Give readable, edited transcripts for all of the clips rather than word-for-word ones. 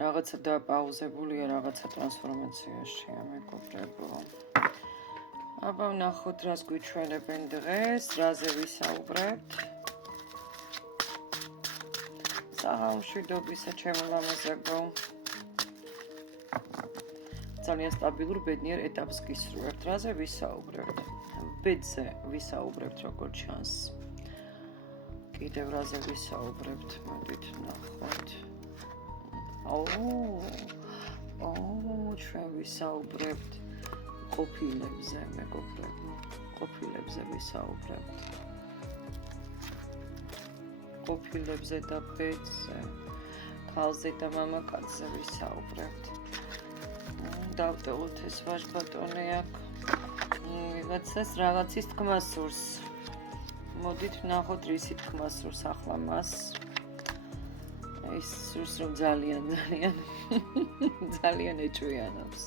რაღაცა დაპაუზებულია, რაღაცა ტრანსფორმაციაშია მეგობრებო. აბა ვნახოთ რას გვიჩვენებენ დღეს, რაზე ვისაუბრებთ. სამშვიდობისა ჩემო ლამაზებო. ძალიან სტაბილურ ბედნიერ ეტაპს გისურვებთ. რაზე ვისაუბრებთ? ბედზე ვისაუბრებთ როგორც ჩანს. კიდევ რაზე ვისაუბრებთ? მოდით ვნახოთ. ჩვენ ვისაუბრებთ ყოფილებზე, მეგობრებო. ყოფილებზე ვისაუბრებთ. ყოფილებზე და ბედზე, ქალზე და მამაკაცზე ვისაუბრებთ. დავტოვოთ ეს ვაჟბატონი აქ. ვიღაცას რაღაცის თქმა სურს. მოდით ვნახოთ რისი თქმა სურს ახლა მას. ის სურს რომ ძალიან ეჭვიანობს.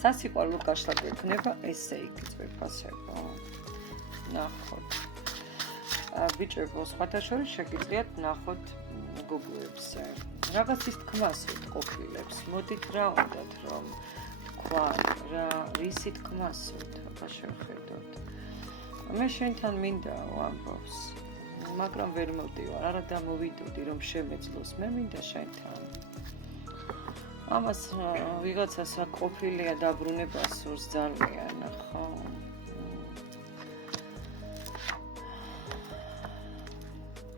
სასიყვარულო გაშლა გვექნება, ესე იგი წვეფასებო. ნახოთ. ბიჭებო, სხვათა შორის შეგიძლიათ ნახოთ გოგოებზე. რაღაცის თქმა სურთ ყოფილებს. მოდით რა უნდათ რომ თქვა, რისი თქმა სურთ, აბა შევხედოთ. მე შენთან მინდა ვამბობს. მაგრამ ვერ მოვდივარ, არა დამოვიდოდი რომ შემეძლოს, მე მინდა შენთან. ამას ვიღაცას ყოფილია დაბრუნება სურს ძალიან, ხო?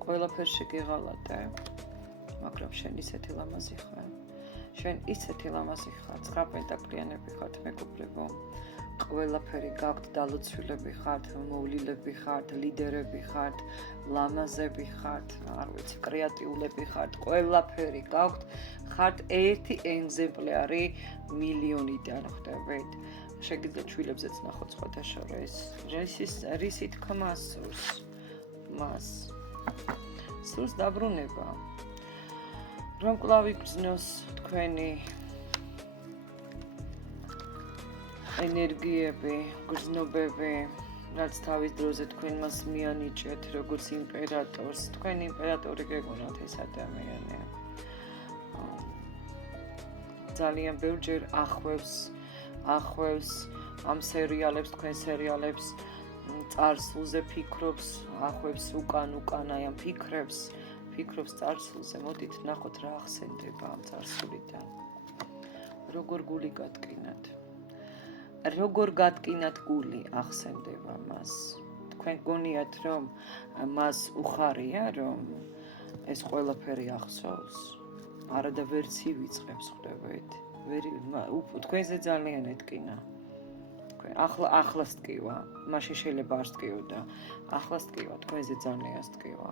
ყველაფერში გეღალატე, მაგრამ შენ ისეთი ლამაზი ხარ. შენ ისეთი ლამაზი ხარ, 9 პენტაკლიანები ხართ მეგობრებო. ყველაფერი გაქვთ, დალოცვილები ხართ, მოვლილები ხართ, ლიდერები ხართ, ლამაზები ხართ, არ ვიცი, კრეატიულები ხართ, ყველაფერი გაქვთ, ხართ ერთი ეგზემპლარი მილიონიდან ხდებით. შეგიძლიათ შვილებზეც ნახოთ სხვათა შორის. რისი თქმა სურს მას. სურს დაბრუნება. რომ კვლავ იგრძნოს თქვენი ენერგიები, გრძნობები, რაც თავის დროზე თქვენ მას მიანიჭეთ, როგორც იმპერატორს. თქვენ იმპერატორი გეგონათ ეს ადამიანი. ძალიან ბევრჯერ ახვევს ამ სერიალებს, თქვენ სერიალებს, წარსულზე ფიქრობს, ახვევს უკან აი ამ ფიქრობს წარსულზე. მოდით ნახოთ რა ახსენდება ამ წარსულიდან. როგორ გული გატკინათ. როგორ გატკინათ გული ახსენდება მას. თქვენ გონიათ რომ მას უხარია რომ ეს ყველაფერი ახსოვს? არა და ვერც ივიწყებს ხვდებით. თქვენზე ძალიან ეტკინა. ახლას ტკივა. მაშინ შეიძლება არ ტკიოდა. ახლას ტკივა, თქვენზე ძალიან ტკივა.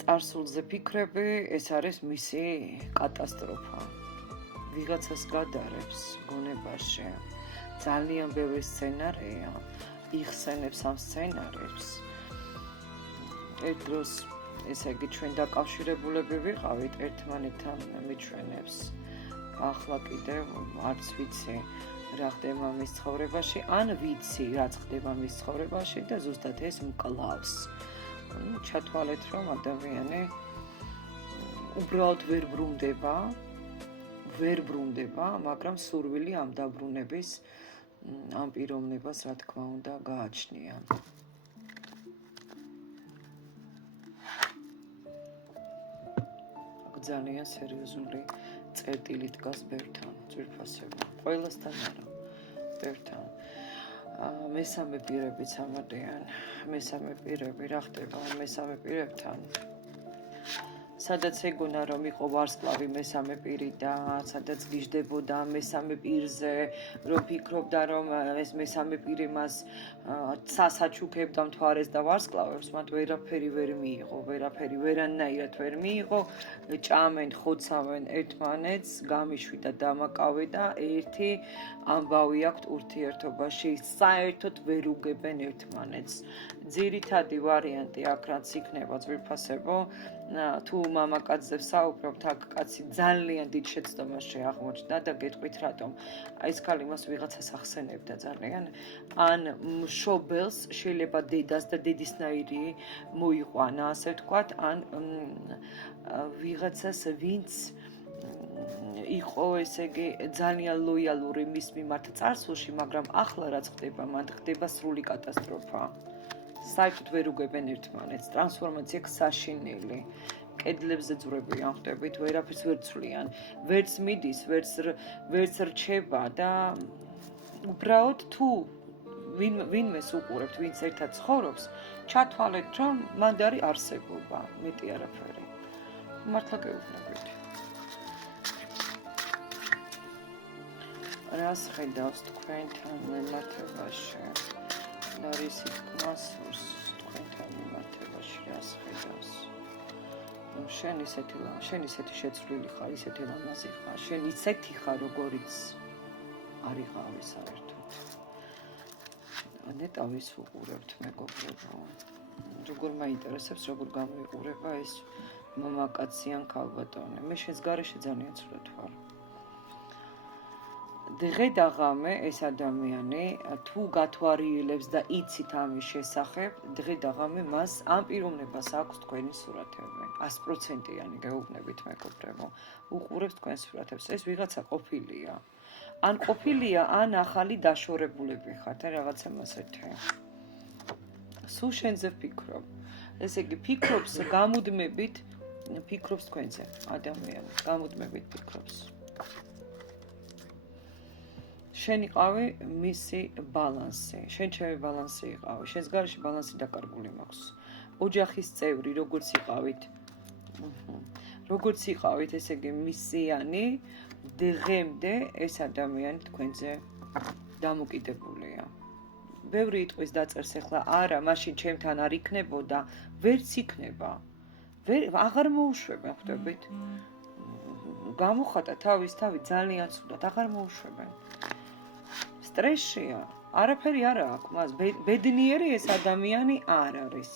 წარსულზე ფიქრები, ეს არის მისი კატასტროფა. ვიღაცას გადარებს გონებაში. ძალიან ბევრი სცენარია, იხსენებს ამ სცენარებს. ერთ დროს, ესე იგი, ჩვენ დაკავშირებულები ვიყავით, ერთმანეთთან მიჩვენებს. ახლა კიდევ არც ვიცი რა ხდება მის ცხოვრებაში, ან ვიცი რაც ხდება მის ცხოვრებაში და ზუსტად ეს მკლავს. ჩათვალეთ რომ ადამიანი უბრალოდ ვერ ბრუნდება, მაგრამ სურვილი ამ დაბრუნების, ამ პიროვნებას რა თქმა უნდა გააჩნია. ძალიან სერიოზული წერტილი დგას ბევრთან, ძვირფასება. ყველასთან არა, ბევრთან. მესამე პირებიც ამოდიან. მესამე პირები რა ხდება მესამე პირებთან? სადაც ეგონა რომ იყო ვარსკვლავი მესამე პირი და სადაც გიждდებოდა მესამე პირზე, რომ ფიქრობდა რომ ეს მესამე პირი მას სასაჩუქებდა მთვარეს და ვარსკვლავებს, მათ ვერაფერი ვერ მიიღო, ვერაფერი ვერანაირად ვერ მიიღო, ჭამენ, ხოცავენ ერთმანეთს, გამიშვიდა დამაკავე და ერთი ამბავი აქვთ ურთიერთობაში, საერთოდ ვერ უგებენ ერთმანეთს ძირითადი ვარიანტი აქ რაც იქნება ძვირფასებო, თუ მამაკაცზე ვსაუბრობთ, აქ კაცი ძალიან დიდ შეცდომაში აღმოჩნდა და გეტყვით რატომ. აი ეს ქალი მას ვიღაცას ახსენებდა ძალიან, ან მშობელს შეიძლება დედას და დედისნაირი მოიყვანა, ასე ვთქვათ, ან ვიღაცას ვინც იყო ესე იგი ძალიან ლოიალური მის მიმართ წარსულში, მაგრამ ახლა რაც ხდება, მან ხდება სრული კატასტროფა. საერთოდ ვერ უგებენ ერთმანეთს, ტრანსფორმაცია საშინელი. კედლებზე ძვრებიან ხდებით, ვერაფერს ვერ ცვლიან, ვერც მიდის, ვერც რჩება და უბრალოდ თუ ვინმეს უყურებთ, ვინც ერთად ცხოვრობს, ჩათვალეთ, რომ მანდ არის არსებობა, მეტი არაფერი. მართლა გეუბნებით. რას ხედავს თქვენთან მიმართებაში? და რისი თქმა სურს თქვენთან მიმართებაში, რას ხედავს? შენ ისეთი შეცვლილი ხარ, ისეთი ლამაზი ხარ, შენ ისეთი ხარ, როგორიც არ იყავი საერთოდ. ნეტავის უყურებთ, მეგობრებო. როგორ მაინტერესებს, როგორ გამოიყურება ეს მამაკაცი ან ქალბატონი. მე შენს გარეშე ძალიან ცუდად ვარ. დღე და ღამე ეს ადამიანი თუ გათვალიერებს და იცით ამის შესახებ, დღე და ღამე მას ამ პიროვნებას აქვს თქვენი სურათები. 100%-იანი გეუბნებით, მეგობრებო. უყურებს თქვენს სურათებს. ეს ვიღაცა ყოფილია. ან ყოფილია, ან ახალი დაშორებულები ხართ, ან რაღაცა ასეთი. სულ შენზე ვფიქრობ. ესე იგი, ფიქრობს გამუდმებით, ფიქრობს თქვენზე, ადამიანი, გამუდმებით ფიქრობს. შენ იყავი მისი ბალანსი, შენ ჩემი ბალანსი იყავი, შენს გარეშე ბალანსი დაკარგული მაქვს. ოჯახის წევრი, როგორც იყავით, ესე იგი, მისიანი, დღემდე ეს ადამიანი თქვენზე დამოკიდებულია. ბევრი იტყვის დაწერს ახლა, არა, მაშინ ჩემთან არ იქნებოდა, ვერც იქნება. აღარ მოუშვებენ, ხვდებით? გამოხატა თავი ძალიან ცუდად, აღარ მოუშვებენ. სტრესია, არაფერი არ აქვს მას, ბედნიერი ეს ადამიანი არ არის,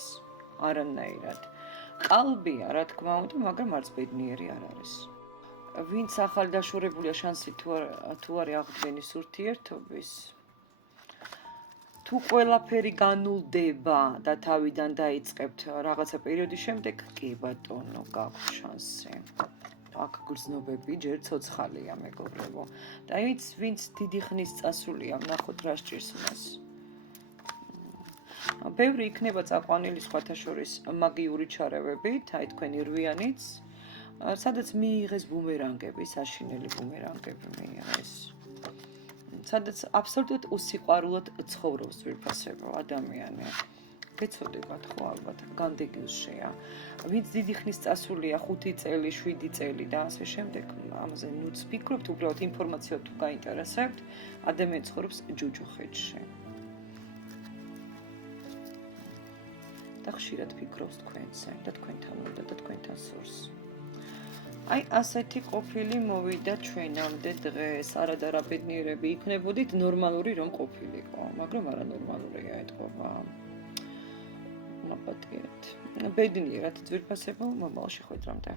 არანაირად. ყალბია, რა თქმა უნდა, მაგრამ არც ბედნიერი არ არის. ვინც ახალ დაშორებულია შანსი თუ არის აღდგენის ურთიერთობის, თუ ყველაფერი განულდება და თავიდან დაიწყებთ რაღაცა პერიოდის შემდეგ, კი ბატონო, გაქვთ შანსი. აქ გრძნობები ჯერ ცოცხალია, მეგობრებო. და ვინც დიდი ხნის წასულია, ვნახოთ რა სჭირს მას. ბევრი იქნება წაყვანილი სხვათა შორის მაგიური ჩარევებით, აი თქვენი რვიანიც, სადაც მიიღეს ბუმერანგები, საშინელი ბუმერანგები მიიღეს. სადაც აბსოლუტურად უსიყვარულოდ ცხოვრობს ძვირფასებო ადამიანი. გეცოდებათ ხო ალბათ, განდეგილშია. ვინც დიდი ხნის წასულია 5 წელი, 7 წელი და ასე შემდეგ, ამაზე ნუც ფიქრობთ, უბრალოდ ინფორმაცია თუ გაინტერესებთ, ადამიანი ცხოვრობს ჯუჯუხეთში. და ხშირად ფიქრობს თქვენზე და თქვენთან უნდა და თქვენთან სურს. აი ასეთი ყოფილი მოვიდა ჩვენამდე დღეს, არადარა ბედნიერები იქნებოდით ნორმალური რომ ყოფილიყო, მაგრამ არანორმალურია ეთყობა. ნაპატიეთ. ბედნიერად ძვირფასებო მომავალში ხვედრამდე.